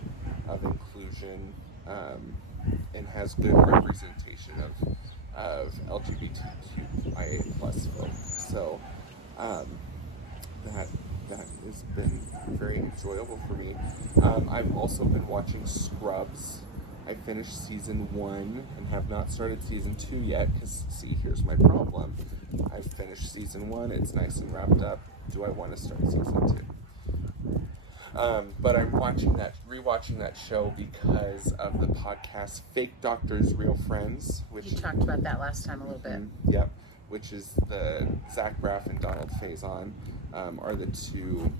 of inclusion, and has good representation of LGBTQIA+ folks. So that has been very enjoyable for me. I've also been watching Scrubs. I finished season 1 and have not started season 2 yet, because, see, here's my problem. I've finished season 1, it's nice and wrapped up. Do I want to start season 2? But I'm rewatching that show because of the podcast Fake Doctors, Real Friends, which You talked about that last time a little bit. Yep, which is the Zach Braff and Donald Faison are the two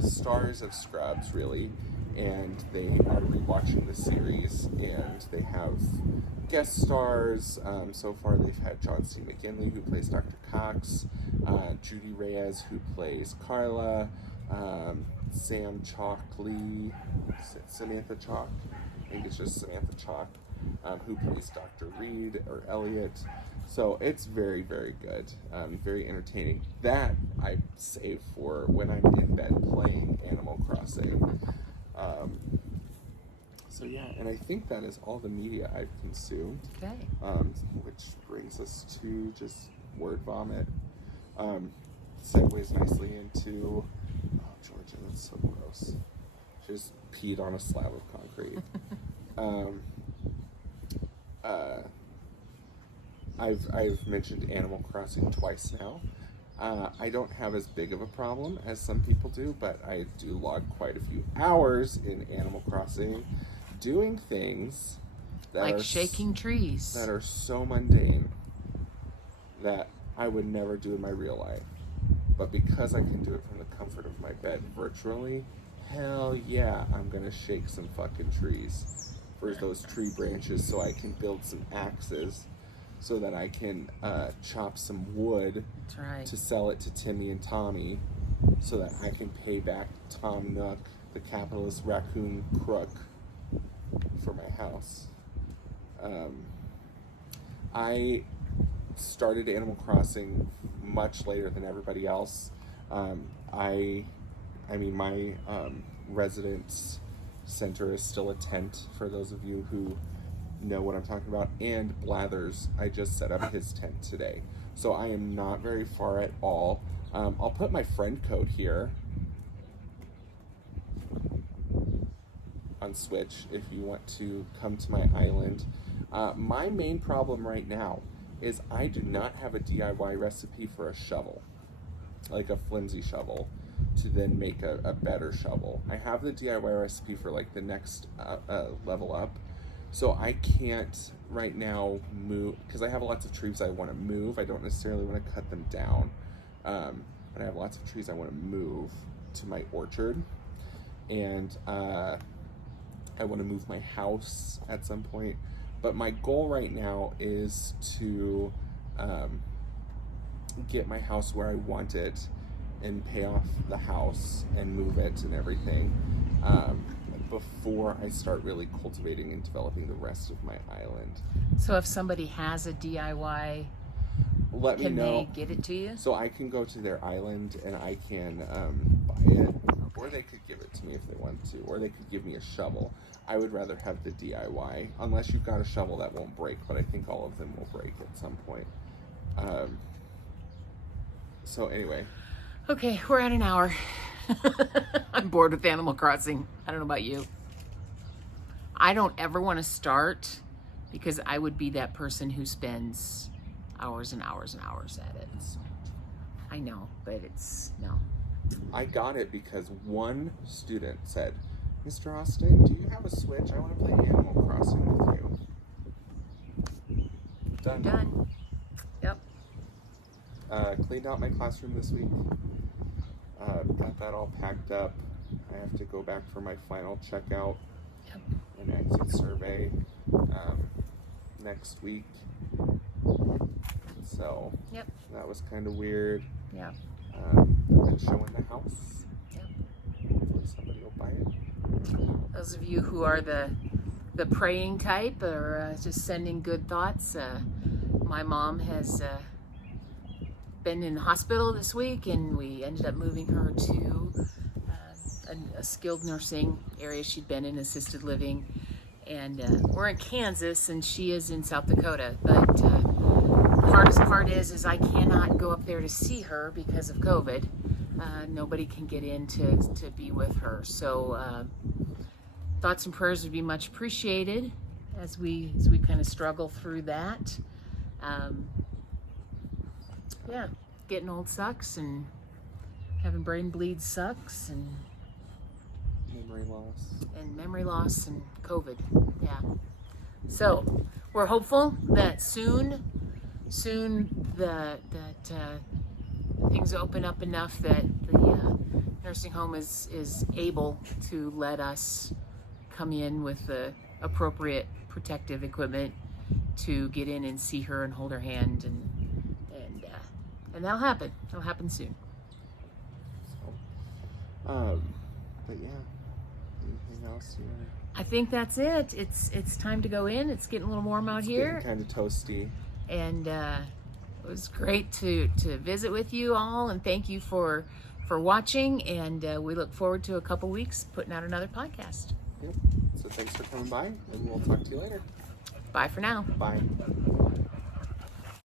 stars of Scrubs, really, and they are rewatching the series, and they have guest stars. So far, they've had John C. McGinley, who plays Dr. Cox, Judy Reyes, who plays Carla, Sam Chalkley, Samantha Chalk, I think it's just Samantha Chalk, who plays Dr. Reed or Elliot. So it's very, very good, very entertaining. That I save for when I'm in bed playing Animal Crossing. So yeah, and I think that is all the media I've consumed. Okay. Which brings us to just word vomit. Segues nicely into, oh Georgia, that's so gross. She just peed on a slab of concrete. I've mentioned Animal Crossing twice now. I don't have as big of a problem as some people do, but I do log quite a few hours in Animal Crossing doing things that like are shaking trees. that are so mundane that I would never do in my real life. But because I can do it from the comfort of my bed virtually, hell yeah, I'm gonna shake some fucking trees for those tree branches so I can build some axes so that I can chop some wood. That's right. To sell it to Timmy and Tommy so that I can pay back Tom Nook, the capitalist raccoon crook, for my house. I started Animal Crossing much later than everybody else. My residence center is still a tent, for those of you who know what I'm talking about, and Blathers, I just set up his tent today. So I am not very far at all. I'll put my friend code here on Switch if you want to come to my island. My main problem right now is I do not have a DIY recipe for a shovel, like a flimsy shovel, to then make a better shovel. I have the DIY recipe for like the next level up, so I can't right now move, because I have lots of trees I want to move. I don't necessarily want to cut them down, but I have lots of trees I want to move to my orchard, and I want to move my house at some point. But my goal right now is to get my house where I want it and pay off the house and move it and everything before I start really cultivating and developing the rest of my island. So if somebody has a DIY, let me know. Can they get it to you? So I can go to their island and I can buy it, or they could give it to me if they want to, or they could give me a shovel. I would rather have the DIY, unless you've got a shovel that won't break, but I think all of them will break at some point. So anyway. Okay, we're at an hour. I'm bored with Animal Crossing. I don't know about you. I don't ever want to start because I would be that person who spends hours and hours and hours at it. I know, but it's no. I got it because one student said, Mr. Austin, do you have a Switch? I want to play Animal Crossing with you. Done. Done. Yep. Cleaned out my classroom this week. Got that all packed up. I have to go back for my final checkout Yep. and exit survey next week. So Yep. that was kind of weird. Yeah. I've been showing the house. Yep. Hopefully somebody will buy it. Those of you who are the praying type or just sending good thoughts, my mom has been in the hospital this week, and we ended up moving her to a skilled nursing area. She'd been in assisted living, and we're in Kansas and she is in South Dakota, but the hardest part is I cannot go up there to see her because of COVID. Nobody can get in to be with her, so thoughts and prayers would be much appreciated as we kind of struggle through that. Yeah, getting old sucks, and having brain bleed sucks, and memory loss and COVID. Yeah. So we're hopeful that soon that things open up enough that the nursing home is able to let us come in with the appropriate protective equipment to get in and see her and hold her hand, and that'll happen. It'll happen soon. So, but yeah, anything else? I think that's it. It's time to go in. It's getting a little warm out here, Kind of toasty. and it was great to visit with you all, and thank you for watching. And we look forward to a couple weeks putting out another podcast. Yep. So thanks for coming by, and we'll talk to you later. Bye for now. Bye.